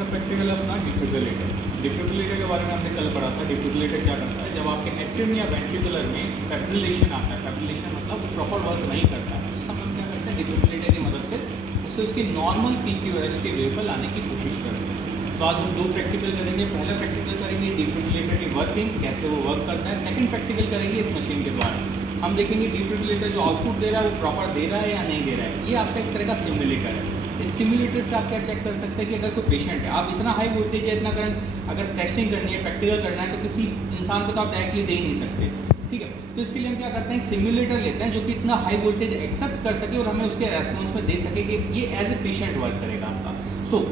का प्रैक्टिकल अपना defibrillator. Defibrillator के बारे में हमने कल पढ़ा था। डिफिब्रिलेटर क्या करता है, जब आपके एट्रियम या वेंट्रिकुलर में फाइब्रिलेशन आता है, फाइब्रिलेशन मतलब प्रॉपर वर्क नहीं करता है, उस समय क्या करता है डिफिब्रिलेटर की मदद से उससे उसकी नॉर्मल PQRST वेव पर लाने की कोशिश करेंगे। तो आज हम 2 प्रैक्टिकल करेंगे। पहला प्रैक्टिकल करेंगे डिफिब्रिलेटर की वर्किंग, कैसे वो वर्क करता है। सेकंड प्रैक्टिकल करेंगे इस मशीन के द्वारा। हम देखेंगे डिफिब्रिलेटर जो आउटपुट दे रहा है वो प्रॉपर दे रहा है या नहीं दे रहा है। ये आपका एक तरह का सिमुलेटर है। इस सिमुलेटर से आप क्या चेक कर सकते हैं कि अगर कोई पेशेंट है, आप इतना हाई वोल्टेज या इतना करंट अगर टेस्टिंग करनी है, प्रैक्टिकल करना है, तो किसी इंसान को तो आप डायरेक्टली दे ही नहीं सकते, ठीक है। तो इसके लिए हम क्या करते हैं, सिमुलेटर लेते हैं जो कि इतना हाई वोल्टेज एक्सेप्ट कर सके और हमें उसके रेस्पॉन्स में दे सके कि ये एज ए पेशेंट वर्क करेगा आपका। सो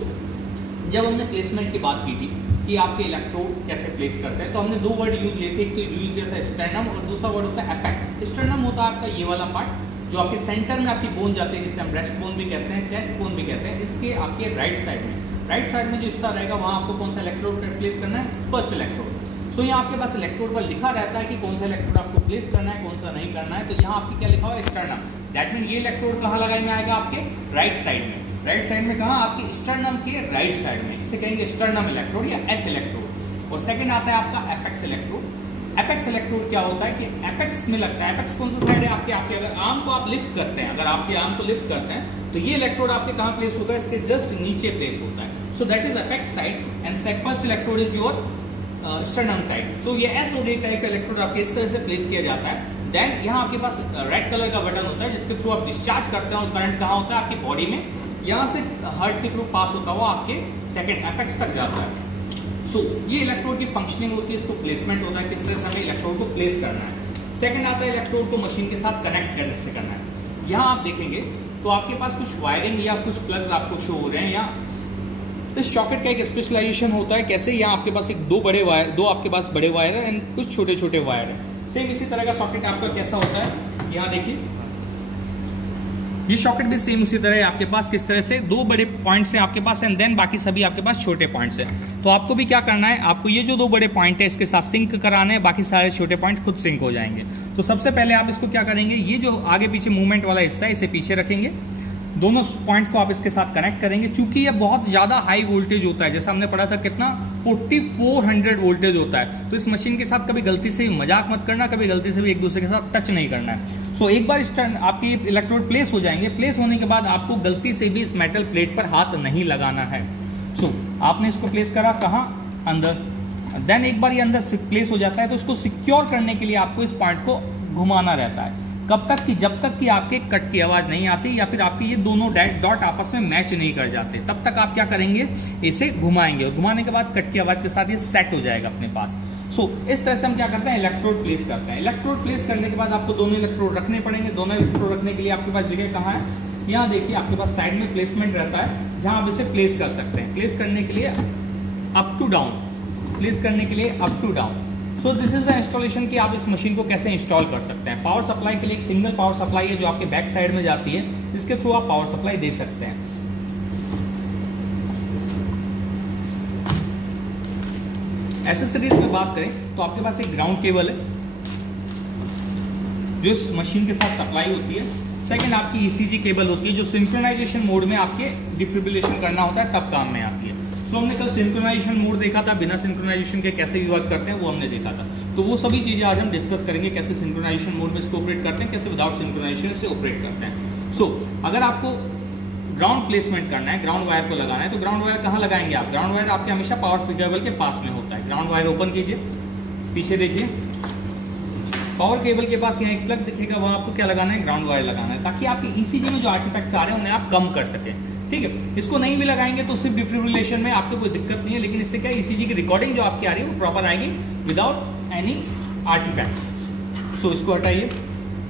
जब हमने प्लेसमेंट की बात की थी कि आपके इलेक्ट्रोड कैसे प्लेस करते हैं, तो हमने 2 वर्ड यूज़ लिए थे। एक तो यूज़ लिया था स्टर्नम और दूसरा वर्ड होता है एपेक्स। स्टर्नम होता है आपका ये वाला पार्ट जो आपके सेंटर में आपकी बोन जाती है, जिसे हम ब्रेस्ट बोन भी कहते हैं, चेस्ट बोन भी कहते हैं। इसके आपके राइट साइड में जो हिस्सा रहेगा वहाँ आपको कौन सा इलेक्ट्रोड प्लेस करना है, फर्स्ट इलेक्ट्रोड। सो यहाँ आपके पास इलेक्ट्रोड पर लिखा रहता है कि कौन सा इलेक्ट्रोड आपको प्लेस करना है, कौन सा नहीं करना है। तो यहाँ आपकी क्या लिखा हुआ है, स्टर्नम। दैट मीन ये इलेक्ट्रोड कहाँ लगाई में आएगा, आपके राइट साइड में। राइट साइड में कहाँ, आपके स्टर्नम के राइट साइड में। इसे कहेंगे स्टर्नम इलेक्ट्रोड या एस इलेक्ट्रोड। और सेकंड आता है आपका एपेक्स इलेक्ट्रोड। एपेक्स इलेक्ट्रोड क्या होता है कि एपेक्स में लगता है। एपेक्स कौन सा साइड है आपके अगर आर्म को आप लिफ्ट करते हैं, अगर आपके आर्म को लिफ्ट करते हैं तो ये इलेक्ट्रोड आपके कहाँ प्लेस होगा, इसके जस्ट नीचे प्लेस होता है। So that is apex side and first electrode is your sternum type. So ये एस और डी टाइप का इलेक्ट्रोड आपके इस तरह से प्लेस किया जाता है। देन यहाँ आपके पास रेड कलर का बटन होता है जिसके थ्रू आप डिस्चार्ज करते हैं और करंट कहाँ होता है, आपकी बॉडी में, यहाँ से हार्ट के थ्रू पास होता हुआ आपके सेकेंड एपेक्स तक जाता है। सो ये इलेक्ट्रोड की फंक्शनिंग होती है, इसको प्लेसमेंट होता है, किस तरह से हमें इलेक्ट्रोड को प्लेस करना है। सेकंड आता है इलेक्ट्रोड को मशीन के साथ कनेक्ट कैसे करना है। यहाँ आप देखेंगे तो आपके पास कुछ वायरिंग या कुछ प्लग्स आपको शो हो रहे हैं। या इस सॉकेट का एक स्पेशलाइजेशन होता है कैसे, यहाँ आपके पास एक दो आपके पास बड़े वायर है एंड कुछ छोटे छोटे वायर है। सेम इसी तरह का सॉकेट आपका कैसा होता है, यहाँ देखिए ये सॉकेट भी सेम उसी तरह है आपके पास, किस तरह से 2 बड़े पॉइंट्स हैं आपके पास एंड देन बाकी सभी आपके पास छोटे पॉइंट्स हैं। तो आपको भी क्या करना है, आपको ये जो 2 बड़े पॉइंट है इसके साथ सिंक कराना है, बाकी सारे छोटे पॉइंट खुद सिंक हो जाएंगे। तो सबसे पहले आप इसको क्या करेंगे, ये जो आगे पीछे मूवमेंट वाला हिस्सा है इसे पीछे रखेंगे, दोनों पॉइंट को आप इसके साथ कनेक्ट करेंगे। चूंकि ये बहुत ज़्यादा हाई वोल्टेज होता है, जैसा हमने पढ़ा था कितना 4400 वोल्टेज होता है, तो इस मशीन के साथ कभी गलती से भी मजाक मत करना, कभी गलती से भी एक दूसरे के साथ टच नहीं करना है। सो एक बार आपकी इलेक्ट्रोड प्लेस हो जाएंगे, प्लेस होने के बाद आपको गलती से भी इस मेटल प्लेट पर हाथ नहीं लगाना है। सो आपने इसको प्लेस करा कहाँ, अंदर। देन एक बार ये अंदर प्लेस हो जाता है तो इसको सिक्योर करने के लिए आपको इस पॉइंट को घुमाना रहता है। कब तक कि जब तक कि आपके कट की आवाज़ नहीं आती या फिर आपके ये दोनों डॉट आपस में मैच नहीं कर जाते, तब तक आप क्या करेंगे, इसे घुमाएंगे और घुमाने के बाद कट की आवाज़ के साथ ये सेट हो जाएगा अपने पास। सो इस तरह से हम क्या करते हैं, इलेक्ट्रोड प्लेस करते हैं। इलेक्ट्रोड प्लेस करने के बाद आपको दोनों इलेक्ट्रोड रखने पड़ेंगे। दोनों इलेक्ट्रोड रखने के लिए आपके पास जगह कहाँ है, यहाँ देखिए आपके पास साइड में प्लेसमेंट रहता है जहाँ आप इसे प्लेस कर सकते हैं। प्लेस करने के लिए अप टू डाउन, प्लेस करने के लिए up to down. So this is the installation कि आप इस मशीन को कैसे इंस्टॉल कर सकते हैं। पावर सप्लाई के लिए एक सिंगल पावर सप्लाई है जो आपके बैक साइड में जाती है, इसके थ्रू आप पावर सप्लाई दे सकते हैं। एक्सेसरीज में बात करें तो आपके पास एक ग्राउंड केबल है जो इस मशीन के साथ सप्लाई होती है। सेकंड आपकी ECG केबल होती है जो सिंक्रोनाइजेशन मोड में आपके डिफिब्रिलेशन करना होता है तब काम में आती है। सो हमने कल सिंक्रोनाइजेशन मोड देखा था, बिना सिंक्रोनाइजेशन के कैसे वर्क करते हैं वो हमने देखा था। तो वो सभी चीज़ें आज हम डिस्कस करेंगे, कैसे सिंक्रोनाइजेशन मोड में इसको ऑपरेट करते हैं, कैसे विदाउट सिंक्रोनाइजेशन से ऑपरेट करते हैं। सो अगर आपको ग्राउंड प्लेसमेंट करना है, ग्राउंड वायर को लगाना है, तो ग्राउंड वायर कहाँ लगाएंगे आप, ग्राउंड वायर आपके हमेशा पावर केबल के पास में होता है। ग्राउंड वायर ओपन कीजिए, पीछे देखिए, पावर केबल के पास यहाँ एक प्लग दिखेगा, वहाँ आपको क्या लगाना है, ग्राउंड वायर लगाना है, ताकि आपके ECG में जो आर्टिफैक्ट्स आ रहे हैं उन्हें आप कम कर सकें। ठीक है, इसको नहीं भी लगाएंगे तो सिर्फ डिफिब्रिलेशन में आपको कोई दिक्कत नहीं है, लेकिन इससे क्या ECG की रिकॉर्डिंग जो आपकी आ रही है वो प्रॉपर आएगी विदाउट एनी आर्टिफैक्ट्स। सो इसको हटाइए।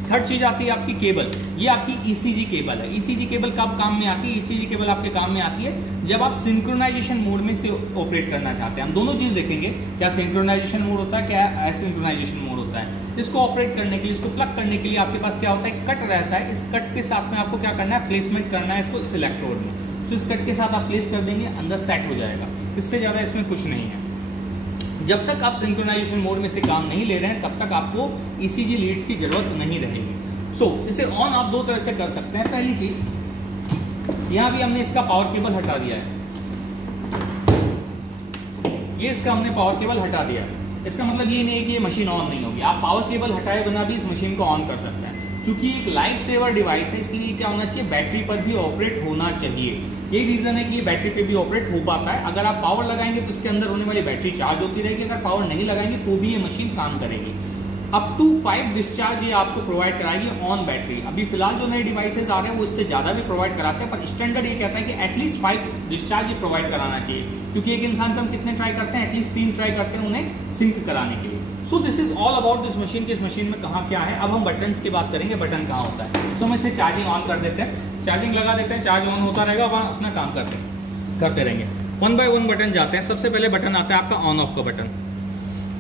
थर्ड चीज आती है आपकी केबल, ये आपकी ECG केबल है। ECG केबल कब काम में आती है, ECG केबल आपके काम में आती है जब आप सिंक्रोनाइजेशन मोड में से ऑपरेट करना चाहते हैं। हम दोनों चीज देखेंगे, क्या सिंक्रोनाइजेशन मोड होता है, क्या एसिंक्रोनाइजेशन मोड होता है। इसको ऑपरेट करने के लिए, इसको प्लग करने के लिए आपके पास क्या होता है, कट रहता है। इस कट के साथ में आपको क्या करना है, प्लेसमेंट करना है इसको इस इलेक्ट्रोड में। तो इस कट के साथ आप प्लेस कर देंगे, अंदर सेट हो जाएगा। इससे ज़्यादा इसमें कुछ नहीं है। जब तक आप सिंक्रोनाइजेशन मोड में से काम नहीं ले रहे हैं तब तक आपको ECG लीड्स की जरूरत नहीं रहेगी। सो इसे ऑन आप दो तरह से कर सकते हैं। पहली चीज, यहाँ भी हमने इसका पावर केबल हटा दिया है, ये इसका हमने पावर केबल हटा दिया। इसका मतलब ये नहीं है कि ये मशीन ऑन नहीं होगी, आप पावर केबल हटाए बिना भी इस मशीन को ऑन कर सकते हैं। क्योंकि एक लाइफ सेवर डिवाइस है, इसलिए क्या होना चाहिए, बैटरी पर भी ऑपरेट होना चाहिए। यही रीज़न है कि ये बैटरी पे भी ऑपरेट हो पाता है। अगर आप पावर लगाएंगे तो इसके अंदर होने वाली बैटरी चार्ज होती रहेगी, अगर पावर नहीं लगाएंगे तो भी ये मशीन काम करेगी। अप टू 5 डिस्चार्ज ये आपको प्रोवाइड कराएगी ऑन बैटरी। अभी फिलहाल जो नए डिवाइसेज आ रहे हैं वो इससे ज़्यादा भी प्रोवाइड कराते हैं, पर स्टैंडर्ड ये कहता है कि एटलीस्ट 5 डिस्चार्ज ये प्रोवाइड कराना चाहिए। क्योंकि एक इंसान पे हम कितने ट्राई करते हैं, एटलीस्ट 3 ट्राई करते हैं उन्हें सिंक कराने के लिए। सो this is all about this machine कि इस मशीन में कहाँ क्या है। अब हम बटन की बात करेंगे, बटन कहाँ होता है। सो हम इसे चार्जिंग ऑन कर देते हैं, चार्जिंग लगा देते हैं, चार्ज ऑन होता रहेगा, वहाँ अपना काम करते रहेंगे। 1 बाय 1 बटन जाते हैं। सबसे पहले बटन आता है आपका ऑन ऑफ का बटन।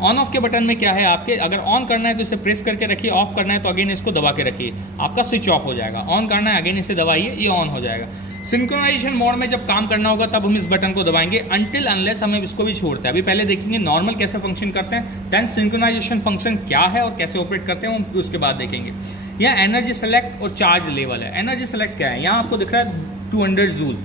ऑन ऑफ के बटन में क्या है, आपके अगर ऑन करना है तो इसे प्रेस करके रखिए, ऑफ करना है तो अगेन इसको दबा के रखिए, आपका स्विच ऑफ हो जाएगा। ऑन करना है अगेन इसे दबाइए, ये ऑन हो जाएगा। सिंक्रोनाइजेशन मोड में जब काम करना होगा तब हम इस बटन को दबाएंगे, अनटिल अनलेस हमें इसको भी छोड़ते हैं। अभी पहले देखेंगे नॉर्मल कैसे फंक्शन करते हैं, देन सिंक्रोनाइजेशन फंक्शन क्या है और कैसे ऑपरेट करते हैं वो उसके बाद देखेंगे। यहाँ एनर्जी सेलेक्ट और चार्ज लेवल है। एनर्जी सेलेक्ट क्या है, यहाँ आपको दिख रहा है 200 जूल।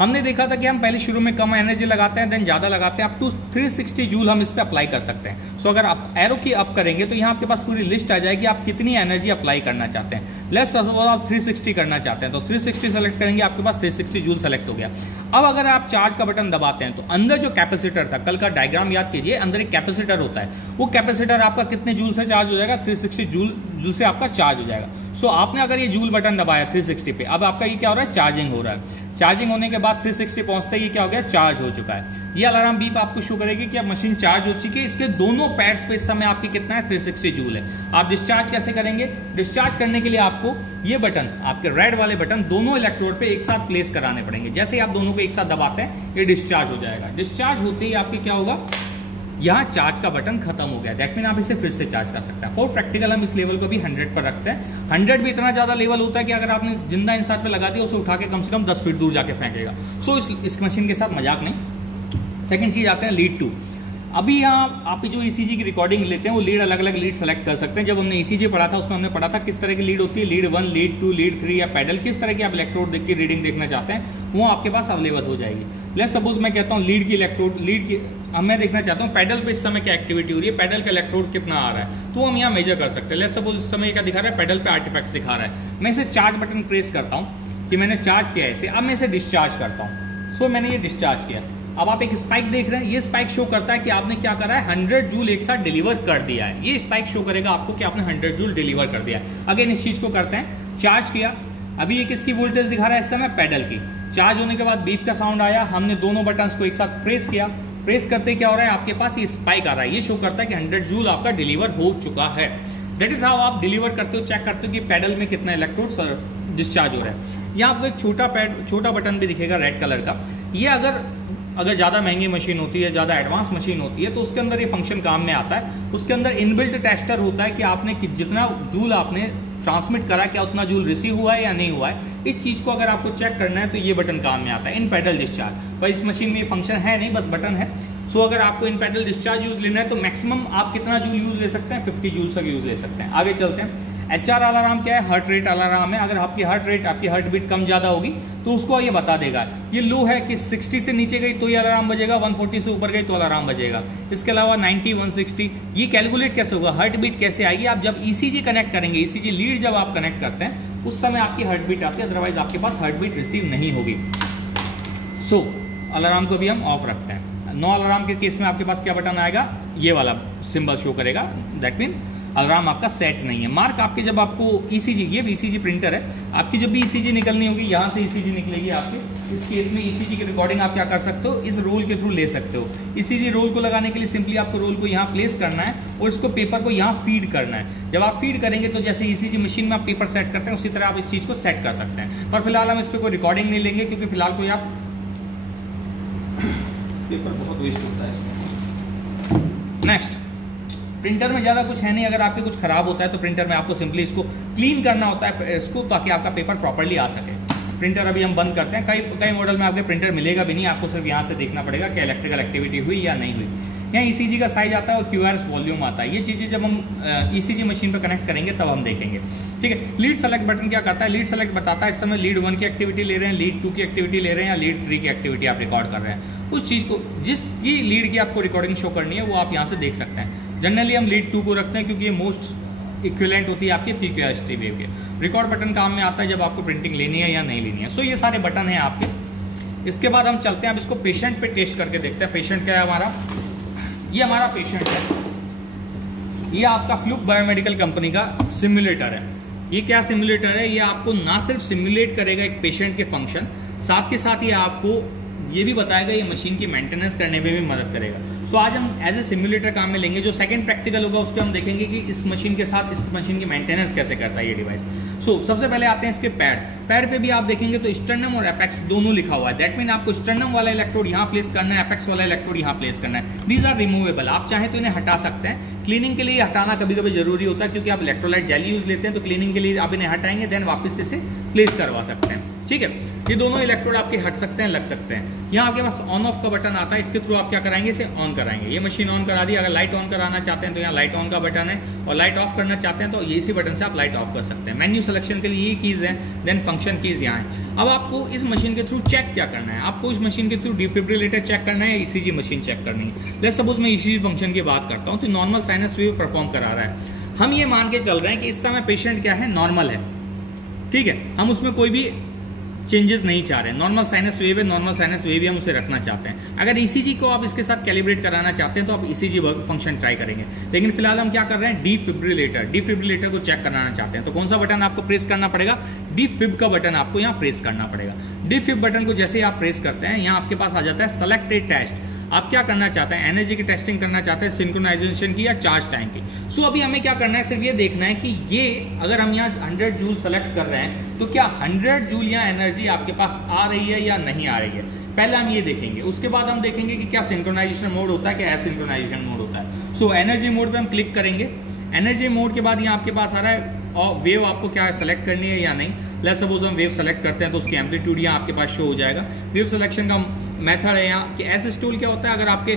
हमने देखा था कि हम पहले शुरू में कम एनर्जी लगाते हैं, देन ज़्यादा लगाते हैं, अप टू 360 जूल हम इस पर अप्लाई कर सकते हैं। सो अगर आप एरो की अप करेंगे तो यहाँ आपके पास पूरी लिस्ट आ जाएगी आप कितनी एनर्जी अप्लाई करना चाहते हैं। लेट्स सपोज आप 360 करना चाहते हैं तो 360 सेलेक्ट करेंगे, आपके पास 360 जूल सेलेक्ट हो गया। अब अगर आप चार्ज का बटन दबाते हैं तो अंदर जो कैपेसिटर था, कल का डायग्राम याद कीजिए, अंदर एक कैपेसिटर होता है, वो कैपेसिटर आपका कितने जूल से चार्ज हो जाएगा, 360 जूल से आपका चार्ज हो जाएगा। सो आपने अगर ये जूल बटन दबाया 360 पे, अब आपका ये क्या हो रहा है, चार्जिंग हो रहा है। चार्जिंग होने के बाद 360 पहुंचते ही क्या हो गया, चार्ज हो चुका है। ये अलार्म बीप आपको शो करेगी कि अब मशीन चार्ज हो चुकी है। इसके दोनों पैड्स पे इस समय आपकी कितना है, 360 जूल है। आप डिस्चार्ज कैसे करेंगे, डिस्चार्ज करने के लिए आपको ये बटन, आपके रेड वाले बटन दोनों इलेक्ट्रोड पे एक साथ प्लेस कराने पड़ेंगे। जैसे ही आप दोनों को एक साथ दबाते हैं ये डिस्चार्ज हो जाएगा। डिस्चार्ज होते ही आपके क्या होगा, यहाँ चार्ज का बटन खत्म हो गया। दैट मीन आप इसे फिर से चार्ज कर सकते हैं। फॉर प्रैक्टिकल हम इस लेवल को भी 100 पर रखते हैं। 100 भी इतना ज़्यादा लेवल होता है कि अगर आपने जिंदा इंसान पे लगा दिया उसे उठा के कम से कम 10 फीट दूर जाके फेंकेगा। सो इस मशीन के साथ मजाक नहीं। सेकंड चीज़ आते हैं लीड 2। अभी यहाँ आप जो ECG की रिकॉर्डिंग लेते हैं वो लीड अलग अलग लीड सेलेक्ट कर सकते हैं। जब हमने ECG पढ़ा था उसमें हमने पढ़ा था किस तरह की लीड होती है, लीड 1, लीड 2, लीड 3 या पैडल, किस तरह की आप इलेक्ट्रोड देख के रीडिंग देखना चाहते हैं वो आपके पास अवेलेबल हो जाएगी। लेट्स सपोज मैं कहता हूँ लीड की इलेक्ट्रोड, लीड की अब मैं देखना चाहता हूँ पैडल पे इस समय क्या एक्टिविटी हो रही है, पैडल का इलेक्ट्रोड कितना आ रहा है, तो हम यहाँ मेजर कर सकते हैं। लेट्स सपोज इस समय क्या दिखा रहा है, पैडल पे आर्टिफैक्ट्स दिखा रहा है। मैं इसे चार्ज बटन प्रेस करता हूँ कि मैंने चार्ज किया है इसे, अब मैं इसे डिस्चार्ज करता हूँ। सो मैंने ये डिस्चार्ज किया। अब आप एक स्पाइक देख रहे हैं, ये स्पाइक शो करता है कि आपने क्या करा है, 100 जूल एक साथ डिलीवर कर दिया है। ये स्पाइक शो करेगा आपको कि आपने 100 जूल डिलीवर कर दिया है। अगेन इस चीज को करते हैं, चार्ज किया। अभी ये किसकी वोल्टेज दिखा रहा है इस समय, पैडल की। चार्ज होने के बाद बीप का साउंड आया, हमने दोनों बटन्स को एक साथ प्रेस किया। प्रेस करते क्या हो रहा है, आपके पास ये स्पाइक आ रहा है, ये शो करता है कि 100 जूल आपका डिलीवर हो चुका है। दैट इज हाउ आप डिलीवर करते हो, चेक करते हो कि पैडल में कितना इलेक्ट्रोड डिस्चार्ज हो रहा है। यहाँ आपको एक छोटा बटन भी दिखेगा रेड कलर का। ये अगर ज़्यादा महंगी मशीन होती है, ज़्यादा एडवांस मशीन होती है तो उसके अंदर ये फंक्शन काम में आता है। उसके अंदर इनबिल्ट टेस्टर होता है कि आपने जितना जूल आपने ट्रांसमिट करा क्या उतना जूल रिसीव हुआ है या नहीं हुआ है। इस चीज़ को अगर आपको चेक करना है तो ये बटन काम में आता है, इन पैडल डिस्चार्ज। पर इस मशीन में ये फंक्शन है नहीं, बस बटन है। सो अगर आपको इन पैडल डिस्चार्ज यूज लेना है तो मैक्सिमम आप कितना जूल यूज ले सकते हैं, 50 जूल तक यूज ले सकते हैं। आगे चलते हैं। HR अलार्म क्या है, हार्ट रेट अलार्म है। अगर आपकी हार्ट रेट, आपकी हार्ट बीट कम ज़्यादा होगी तो उसको ये बता देगा। ये लो है कि 60 से नीचे गई तो ये अलार्म बजेगा, 140 से ऊपर गई तो अलार्म बजेगा। इसके अलावा 90, 160 ये कैलकुलेट कैसे होगा, हार्ट बीट कैसे आएगी, आप जब ECG कनेक्ट करेंगे, ECG लीड जब आप कनेक्ट करते हैं उस समय आपकी हार्ट बीट आती है, अदरवाइज आपके पास हार्ट बीट रिसीव नहीं होगी। सो अलार्म को भी हम ऑफ रखते हैं। नो अलार्म के केस में आपके पास क्या बटन आएगा, ये वाला सिंबल शो करेगा। दैट मीन अलार्म आपका सेट नहीं है। मार्क आपके जब आपको ECG, ये भी ECG प्रिंटर है, आपकी जब भी ECG निकलनी होगी यहाँ से ECG निकलेगी आपके। इस केस में ECG की रिकॉर्डिंग आप क्या कर सकते हो, इस रोल के थ्रू ले सकते हो। ECG रोल को लगाने के लिए सिंपली आपको रोल को यहाँ प्लेस करना है और इसको पेपर को यहाँ फीड करना है। जब आप फीड करेंगे तो जैसे ECG मशीन में आप पेपर सेट करते हैं उसी तरह आप इस चीज़ को सेट कर सकते हैं। पर फिलहाल हम इस पर कोई रिकॉर्डिंग नहीं लेंगे क्योंकि फिलहाल कोई आप पेपर बहुत वेस्ट होता है इसमें। नेक्स्ट, प्रिंटर में ज़्यादा कुछ है नहीं। अगर आपके कुछ खराब होता है तो प्रिंटर में आपको सिंपली इसको क्लीन करना होता है इसको, ताकि आपका पेपर प्रॉपर्ली आ सके। प्रिंटर अभी हम बंद करते हैं। कई मॉडल में आपके प्रिंटर मिलेगा भी नहीं, आपको सिर्फ यहाँ से देखना पड़ेगा कि इलेक्ट्रिकल एक्टिविटी हुई या नहीं हुई। यहाँ ईसीजी का साइज आता है और क्यूआरएस वॉल्यूम आता है। ये चीज़ें जब हम ईसीजी मशीन पर कनेक्ट करेंगे तब हम देखेंगे, ठीक है। लीड सेलेक्ट बटन क्या करता है? लीड सेलेक्ट बताता है इस समय लीड 1 की एक्टिविटी ले रहे हैं, लीड 2 की एक्टिविटी ले रहे हैं या लीड 3 की एक्टिविटी आप रिकॉर्ड कर रहे हैं। उस चीज़ को जिसकी लीड की आपको रिकॉर्डिंग शो करनी है वो आप यहाँ से देख सकते हैं। जनरली हम लीड 2 को रखते हैं क्योंकि ये मोस्ट इक्विवेलेंट होती है आपके PQRST वेव के। रिकॉर्ड बटन काम में आता है जब आपको प्रिंटिंग लेनी है या नहीं लेनी है। सो ये सारे बटन हैं आपके। इसके बाद हम चलते हैं, अब इसको पेशेंट पे टेस्ट करके देखते हैं। पेशेंट क्या है हमारा? ये हमारा पेशेंट है, ये आपका फ्लूक बायोमेडिकल कंपनी का सिमुलेटर है। ये क्या सिमुलेटर है? ये आपको ना सिर्फ सिमुलेट करेगा एक पेशेंट के फंक्शन, साथ के साथ ये आपको ये भी बताएगा ये मशीन की मेंटेनेंस करने में भी मदद करेगा। सो आज हम एज ए सिमुलेटर काम में लेंगे। जो सेकंड प्रैक्टिकल होगा उसके हम देखेंगे कि इस मशीन के साथ इस मशीन की मेंटेनेंस कैसे करता है ये डिवाइस। सबसे पहले आते हैं इसके पैड पे भी आप देखेंगे तो स्टर्नम और एपेक्स दोनों लिखा हुआ है। दैट मीन आपको स्टर्नम वाला इलेक्ट्रोड यहाँ प्लेस करना है, एपेक्स वाला इलेक्ट्रोड यहाँ प्लेस करना है। दीज आर रिमूवेबल, आप चाहें तो इन्हें हटा सकते हैं। क्लीनिंग के लिए हटाना कभी कभी जरूरी होता है क्योंकि आप इलेक्ट्रोलाइट जेली यूज लेते हैं, तो क्लीनिंग के लिए आप इन्हें हटाएंगे देन वापस इसे प्लेस करवा सकते हैं, ठीक है। ये दोनों इलेक्ट्रोड आपके हट सकते हैं, लग सकते हैं। यहाँ आपके पास ऑन ऑफ का बटन आता है, इसके थ्रू आप क्या कराएंगे? इसे ऑन कराएंगे। ये मशीन ऑन करा दी। अगर लाइट ऑन कराना चाहते हैं तो यहाँ लाइट ऑन का बटन है, और लाइट ऑफ करना चाहते हैं तो ये इसी बटन से आप लाइट ऑफ कर सकते हैं। मेन्यू सिलेक्शन के लिए ये कीज है, देन फंक्शन कीज यहाँ है। अब आपको इस मशीन के थ्रू चेक क्या करना है? आपको इस मशीन के थ्रू डिफिब्रिलेटर चेक करना है या ईसीजी मशीन चेक करनी है। लेट्स सपोज मैं ईसीजी फंक्शन की बात करता हूँ तो नॉर्मल साइनस वेव परफॉर्म करा रहा है। हम ये मान के चल रहे हैं कि इस समय पेशेंट क्या है? नॉर्मल है, ठीक है। हम उसमें कोई भी चेंजेस नहीं चाह रहे हैं। नॉर्मल साइनस वेव है, नॉर्मल साइनस वेव ही हम उसे रखना चाहते हैं। अगर ईसीजी को आप इसके साथ कैलिब्रेट कराना चाहते हैं तो आप ईसीजी फंक्शन ट्राई करेंगे। लेकिन फिलहाल हम क्या कर रहे हैं? डिफिब्रिलेटर को चेक कराना चाहते हैं तो कौन सा बटन आपको प्रेस करना पड़ेगा? डिफिब का बटन आपको यहाँ प्रेस करना पड़ेगा। डिफिब बटन को जैसे ही आप प्रेस करते हैं यहाँ आपके पास आ जाता है सेलेक्ट ए टेस्ट। आप क्या करना चाहते हैं? एनर्जी की टेस्टिंग करना चाहते हैं, सिंक्रोनाइजेशन की या चार्ज टाइम की। सो अभी हमें क्या करना है? सिर्फ ये देखना है कि ये अगर हम यहाँ 100 जूल सेलेक्ट कर रहे हैं तो क्या 100 जूल यहाँ एनर्जी आपके पास आ रही है या नहीं आ रही है। पहले हम ये देखेंगे, उसके बाद हम देखेंगे कि क्या सिंक्रोनाइजेशन मोड होता है, क्या एसिंक्रोनाइजेशन मोड होता है। सो एनर्जी मोड पे हम क्लिक करेंगे। एनर्जी मोड के बाद यहाँ आपके पास आ रहा है और वेव आपको क्या है सेलेक्ट करनी है या नहीं। लेट्स सपोज हम वेव सेलेक्ट करते हैं तो उसकी एम्पलीट्यूड यहाँ आपके पास शो हो जाएगा। वेव सिलेक्शन का मेथड है यहाँ कि एसिस्टोल क्या होता है? अगर आपके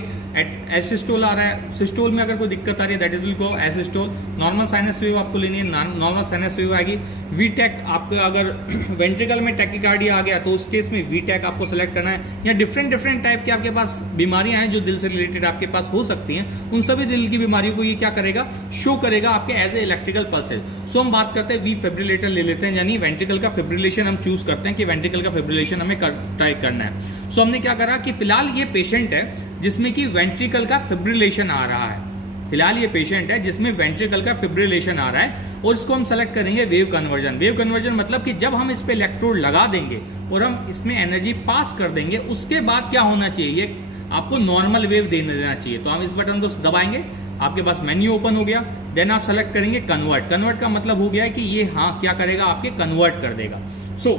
एसिस्टोल आ रहा है, सिस्टोल में अगर कोई दिक्कत आ रही है that is will go asystole. Normal sinus wave आपको लेनी है, नॉर्मल साइनस वेव आएगी। वीटेक आपको अगर वेंट्रिकल में टैकीकार्डिया आ गया तो उस केस में वीटेक आपको सेलेक्ट करना है। या डिफरेंट टाइप के आपके पास बीमारियां हैं जो दिल से रिलेटेड आपके पास हो सकती हैं, उन सभी दिल की बीमारियों को ये क्या करेगा? शो करेगा आपके एज ए इलेक्ट्रिकल पल्सेस। सो हम बात करते हैं वी फिब्रिलेटर ले लेते हैं, यानी वेंट्रिकल का फिब्रिलेशन हम चूज करते हैं कि वेंट्रिकल का फिब्रिलेशन हमें ट्राई करना है। सो हमने क्या करा कि फिलहाल ये पेशेंट है जिसमें कि वेंट्रिकल का फिब्रिलेशन आ रहा है। फिलहाल ये पेशेंट है जिसमें वेंट्रिकल का फिब्रिलेशन आ रहा है और इसको हम सेलेक्ट करेंगे वेव कन्वर्जन। वेव कन्वर्जन मतलब कि जब हम इस पे इलेक्ट्रोड लगा देंगे और हम इसमें एनर्जी पास कर देंगे उसके बाद क्या होना चाहिए? ये आपको नॉर्मल वेव देना चाहिए। तो हम इस बटन को दबाएंगे, आपके पास मेन्यू ओपन हो गया। देन आप सेलेक्ट करेंगे कन्वर्ट। कन्वर्ट का मतलब हो गया है कि ये हाँ क्या करेगा? आपके कन्वर्ट कर देगा। सो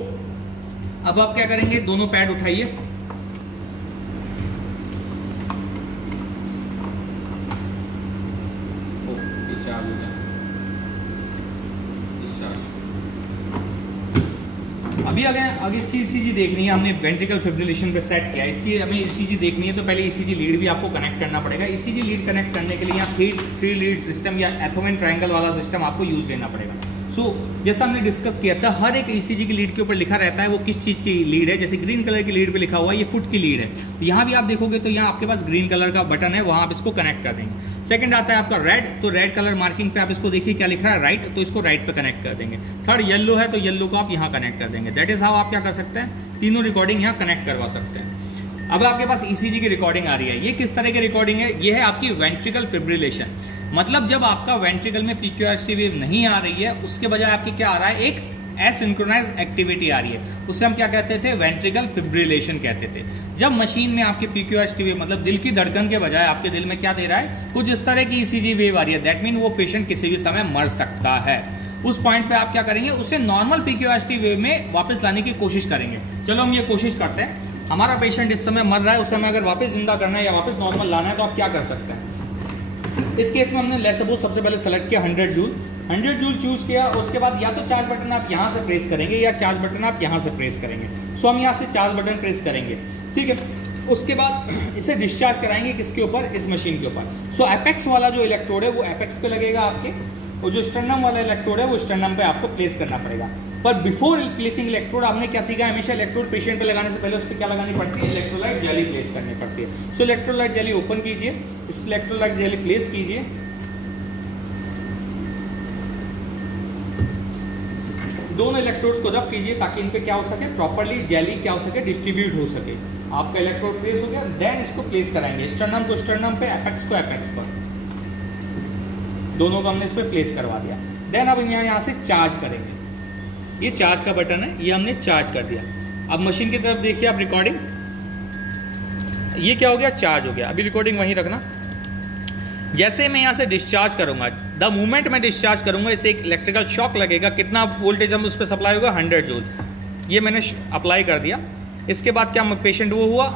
अब आप क्या करेंगे? दोनों पैड उठाइए, अभी अगर इसकी ईसीजी देखनी है, हमने वेंट्रिकल फिब्रिलेशन पे सेट किया, इसकी हमें ईसीजी देखनी है तो पहले ईसीजी लीड भी आपको कनेक्ट करना पड़ेगा। ईसीजी लीड कनेक्ट करने के लिए यहाँ थ्री लीड सिस्टम या एथोवेन ट्रायंगल वाला सिस्टम आपको यूज लेना पड़ेगा। जैसा हमने डिस्कस किया था, हर एक ईसीजी की लीड के ऊपर लिखा रहता है वो किस चीज की लीड है। जैसे ग्रीन कलर की लीड पे लिखा हुआ है ये फुट की लीड है, यहाँ भी आप देखोगे तो यहाँ आपके पास ग्रीन कलर का बटन है, वहां आप इसको कनेक्ट कर देंगे। सेकंड आता है आपका रेड, तो रेड कलर मार्किंग पे आप इसको देखिए क्या लिख रहा है? राइट, तो इसको राइट पे कनेक्ट कर देंगे। थर्ड येलो है तो येलो को आप यहाँ कनेक्ट कर देंगे। दैट इज हाउ आप क्या कर सकते हैं? तीनों रिकॉर्डिंग यहाँ कनेक्ट करवा सकते हैं। अब आपके पास ईसीजी की रिकॉर्डिंग आ रही है। ये किस तरह की रिकॉर्डिंग है? ये है आपकी वेंट्रिकल फिब्रिलेशन। मतलब जब आपका वेंट्रिकल में PQRST वेव नहीं आ रही है, उसके बजाय आपकी क्या आ रहा है? एक एसिंक्रोनाइज एक्टिविटी आ रही है। उससे हम क्या कहते थे? वेंट्रिकल फिब्रिलेशन कहते थे। जब मशीन में आपके PQRST वेव मतलब दिल की धड़कन के बजाय आपके दिल में क्या दे रहा है? कुछ इस तरह की ईसीजी वेव आ रही है, दैट मीन वो पेशेंट किसी भी समय मर सकता है। उस पॉइंट पे आप क्या करेंगे? उसे नॉर्मल PQRST वेव में वापस लाने की कोशिश करेंगे। चलो हम ये कोशिश करते हैं। हमारा पेशेंट इस समय मर रहा है, उस समय अगर वापस जिंदा करना है या वापस नॉर्मल लाना है तो आप क्या कर सकते हैं? इस केस में हमने लेट्स सपोज सबसे पहले सेलेक्ट किया 100 जूल चूज किया। उसके बाद या तो चार्ज बटन आप यहाँ से प्रेस करेंगे या चार्ज बटन आप यहाँ से प्रेस करेंगे। सो हम यहाँ से चार्ज बटन प्रेस करेंगे, ठीक है। उसके बाद इसे डिस्चार्ज कराएंगे किसके ऊपर, इस मशीन के ऊपर। सो एपेक्स वाला जो इलेक्ट्रोड है वो एपेक्स पे लगेगा आपके, और जो स्टर्नम वाला इलेक्ट्रोड है वो स्टर्नम पे आपको प्लेस करना पड़ेगा। पर बिफोर प्लेसिंग इलेक्ट्रोड आपने क्या सीखा, हमेशा इलेक्ट्रोड पेशेंट पे लगाने से पहले उस पर क्या लगानी पड़ती है, इलेक्ट्रोलाइट जेली प्लेस करनी पड़ती है। सो इलेक्ट्रोलाइट जेली ओपन कीजिए, इस इलेक्ट्रोलाइट जेली प्लेस कीजिए, दोनों इलेक्ट्रोड्स को रब कीजिए ताकि इन पे क्या हो सके, प्रॉपर्ली जेली क्या हो सके, डिस्ट्रीब्यूट हो सके। आपका इलेक्ट्रोड प्लेस हो गया, देन इसको प्लेस कराएंगे स्टर्नम को स्टर्नम पे, एपेक्स को एपेक्स पर, दोनों को हमने इस पे प्लेस करवा दिया। देन अब यहाँ से चार्ज करेंगे, ये चार्ज का बटन है, ये हमने चार्ज कर दिया। अब मशीन की तरफ देखिए आप, रिकॉर्डिंग, ये क्या हो गया, चार्ज हो गया। अभी रिकॉर्डिंग वहीं रखना। जैसे मैं यहाँ से डिस्चार्ज करूंगा, द मोमेंट मैं डिस्चार्ज करूंगा, इसे एक इलेक्ट्रिकल शॉक लगेगा। कितना वोल्टेज हम उस पर सप्लाई होगा, 100 जूल। ये मैंने अप्लाई कर दिया। इसके बाद क्या पेशेंट वो हुआ,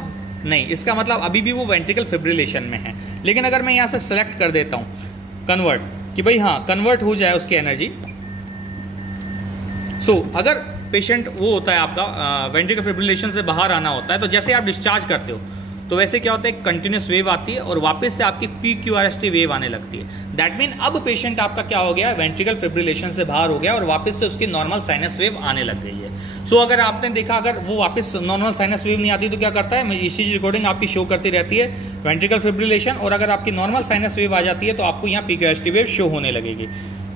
नहीं, इसका मतलब अभी भी वो वेंट्रिकल फिब्रिलेशन में है। लेकिन अगर मैं यहाँ से सेलेक्ट कर देता हूँ कन्वर्ट, कि भाई हाँ कन्वर्ट हो जाए उसकी एनर्जी। सो अगर पेशेंट वो होता है आपका वेंट्रिकल फिब्रिलेशन से बाहर आना होता है, तो जैसे आप डिस्चार्ज करते हो तो वैसे क्या होता है, कंटिन्यूस वेव आती है और वापस से आपकी PQRST वेव आने लगती है। दैट मीन अब पेशेंट आपका क्या हो गया, वेंट्रिकल फिब्रिलेशन से बाहर हो गया और वापस से उसकी नॉर्मल साइनस वेव आने लग गई है। सो अगर आपने देखा, अगर वो वापस नॉर्मल साइनस वेव नहीं आती तो क्या करता है, ECG रिकॉर्डिंग आपकी शो करती रहती है वेंट्रिकल फिब्रिलेशन, और अगर आपकी नॉर्मल साइनस वेव आ जाती है तो आपको यहाँ PQRST वेव शो होने लगेगी।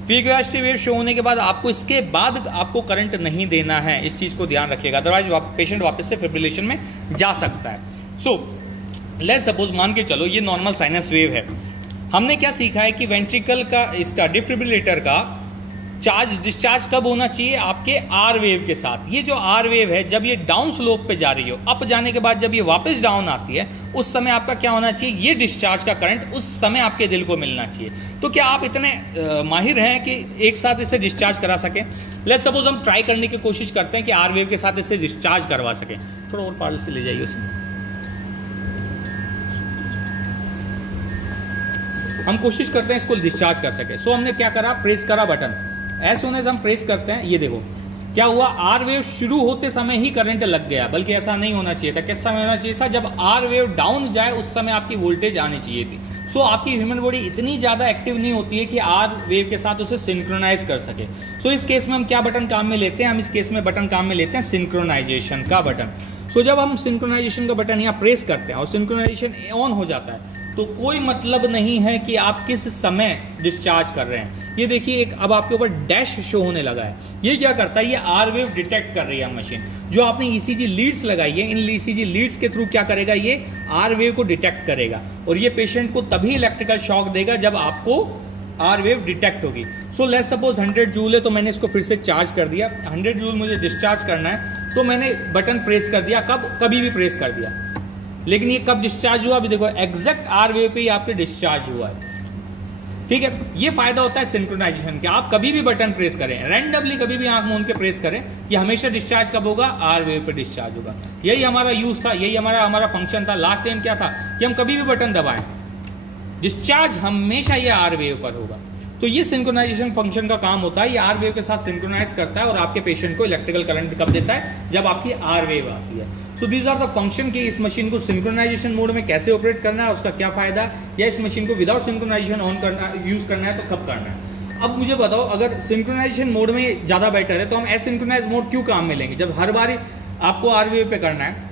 PQRST वेव शो होने के बाद आपको इसके बाद आपको करंट नहीं देना है, इस चीज़ को ध्यान रखिएगा, अदरवाइज पेशेंट वापस से फिब्रिलेशन में जा सकता है। सो लेट्स सपोज, मान के चलो ये नॉर्मल साइनस वेव है। हमने क्या सीखा है कि वेंट्रिकल का, इसका डिफिब्रिलेटर का चार्ज डिस्चार्ज कब होना चाहिए, आपके आर वेव के साथ। ये जो आर वेव है, जब ये डाउन स्लोप पे जा रही हो, अप जाने के बाद जब ये वापस डाउन आती है, उस समय आपका क्या होना चाहिए, ये डिस्चार्ज का करंट उस समय आपके दिल को मिलना चाहिए। तो क्या आप इतने माहिर हैं कि एक साथ इसे डिस्चार्ज करा सकें? लेट्स सपोज हम ट्राई करने की कोशिश करते हैं कि आर वेव के साथ इसे डिस्चार्ज करवा सकें। थोड़ा और पार्ल से ले जाइए उसे। हम कोशिश करते हैं इसको डिस्चार्ज कर सके। सो हमने क्या करा, प्रेस करा बटन। एज सून एज हम प्रेस करते हैं, ये देखो क्या हुआ, आर वेव शुरू होते समय ही करंट लग गया, बल्कि ऐसा नहीं होना चाहिए था। किस समय होना चाहिए था, जब आर वेव डाउन जाए उस समय आपकी वोल्टेज आनी चाहिए थी। सो आपकी ह्यूमन बॉडी इतनी ज्यादा एक्टिव नहीं होती है कि आर वेव के साथ उसे सिंक्रोनाइज कर सके। सो इस केस में हम क्या बटन काम में लेते हैं, हम इस केस में बटन काम में लेते हैं सिंक्रोनाइजेशन का बटन। सो जब हम सिंक्रोनाइजेशन का बटन यहाँ प्रेस करते हैं और सिंक्रोनाइजेशन ऑन हो जाता है, तो कोई मतलब नहीं है कि आप किस समय डिस्चार्ज कर रहे हैं। ये देखिए एक अब आपके ऊपर डैश शो होने लगा है। ये क्या करता है, ये आर वेव डिटेक्ट कर रही है मशीन। जो आपने ECG लीड्स लगाई है, इन ECG लीड्स के थ्रू क्या करेगा, ये आर वेव को डिटेक्ट करेगा और ये पेशेंट को तभी इलेक्ट्रिकल शॉक देगा जब आपको आर वेव डिटेक्ट होगी। सो लेट्स सपोज 100 जूल है, तो मैंने इसको फिर से चार्ज कर दिया। 100 जूल मुझे डिस्चार्ज करना है, तो मैंने बटन प्रेस कर दिया। कब, कभी भी प्रेस कर दिया। लेकिन ये कब डिस्चार्ज हुआ, अभी देखो एग्जैक्ट आर वेव पे ही आपके डिस्चार्ज हुआ है। ठीक है, ये फायदा होता है सिंक्रोनाइजेशन का। आप कभी भी बटन प्रेस करें, रैंडमली कभी भी आंख मूंद के प्रेस करें, ये हमेशा डिस्चार्ज कब होगा, आर वेव पे डिस्चार्ज होगा। यही हमारा यूज था, यही हमारा फंक्शन था। लास्ट टाइम क्या था कि हम कभी भी बटन दबाएं, डिस्चार्ज हमेशा ये आर वेव पर होगा। तो ये सिंक्रोनाइजेशन फंक्शन का काम होता है, ये आर वेव के साथ सिंक्रोनाइज करता है और आपके पेशेंट को इलेक्ट्रिकल करंट कब देता है, जब आपकी आर वेव आती है। So these are the function कि इस मशीन को सिंक्रोनाइजेशन मोड में कैसे ऑपरेट करना है, उसका क्या फायदा, या इस मशीन को विदाउट सिंक्रोनाइजेशन ऑन करना, यूज करना है तो कब करना है। अब मुझे बताओ, अगर सिंक्रोनाइजेशन मोड में ज्यादा बेटर है तो हम एसिंक्रोनाइज मोड क्यों काम में लेंगे? जब हर बार आपको आर वेव पे करना है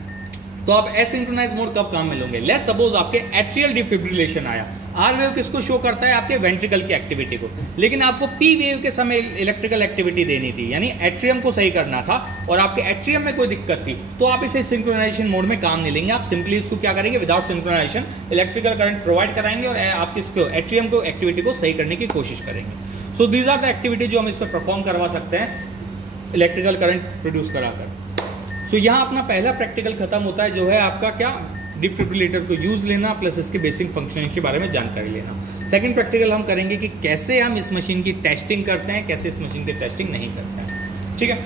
तो आप एसिंक्रोनाइज मोड कब काम में लोगे? लेट्स सपोज आपके एट्रियल डिफिब्रिलेशन आया। आर वेव किसको शो करता है, आपके वेंट्रिकल की एक्टिविटी को, लेकिन आपको पी वेव के समय इलेक्ट्रिकल एक्टिविटी देनी थी, यानी एट्रियम को सही करना था और आपके एट्रियम में कोई दिक्कत थी, तो आप इसे सिंक्रोनाइजेशन मोड में काम नहीं लेंगे। आप सिंपली इसको क्या करेंगे, without synchronization electrical current provide कराएंगे और आप इसको एट्रियम को एक्टिविटी को सही करने की कोशिश करेंगे। So these are the activity जो हम इस पर परफॉर्म करवा सकते हैं इलेक्ट्रिकल करंट प्रोड्यूस कराकर। सो यहाँ अपना पहला प्रैक्टिकल खत्म होता है, जो है आपका क्या, डिफिब्रिलेटर को यूज लेना प्लस इसके बेसिक फंक्शनिंग के बारे में जानकारी लेना। सेकंड प्रैक्टिकल हम करेंगे कि कैसे हम इस मशीन की टेस्टिंग करते हैं, कैसे इस मशीन की टेस्टिंग नहीं करते हैं। ठीक है।